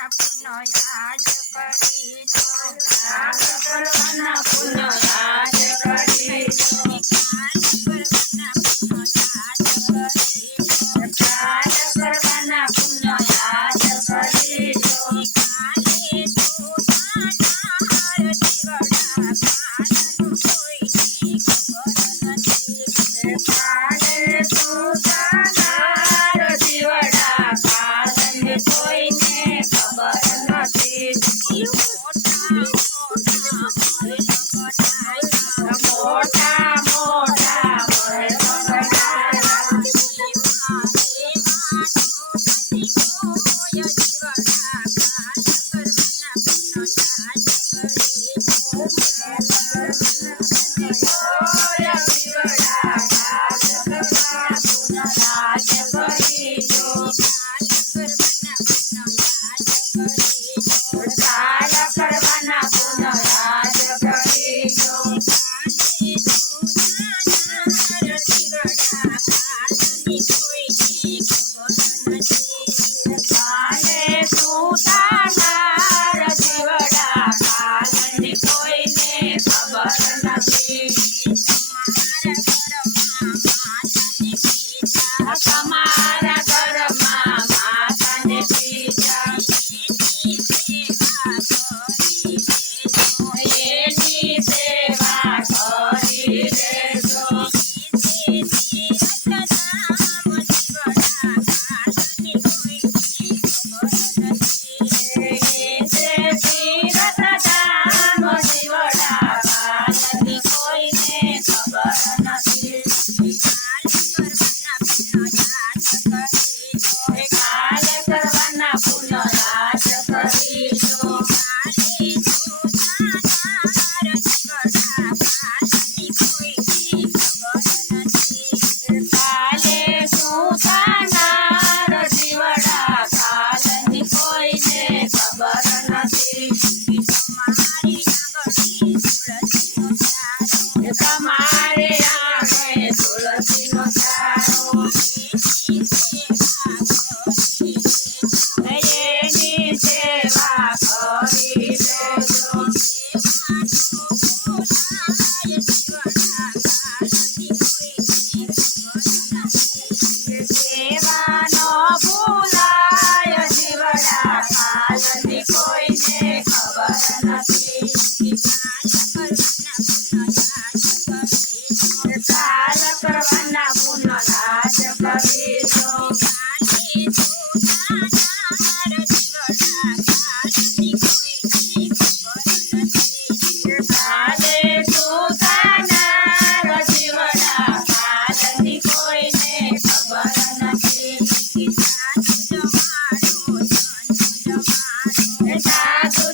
કરવાના પુનો યાદ કરી લો ત્યાગ કરવાના પુનઃ યાદ કરી લો કાલ કરવાના પુનો યાદ કરી લો ત્યાગ કરવાના પુનઃ યાદ કરી લો કાલે સુદાના હાર દીવડા કાલનું કોઈને ખબર નથી Bye. Peace.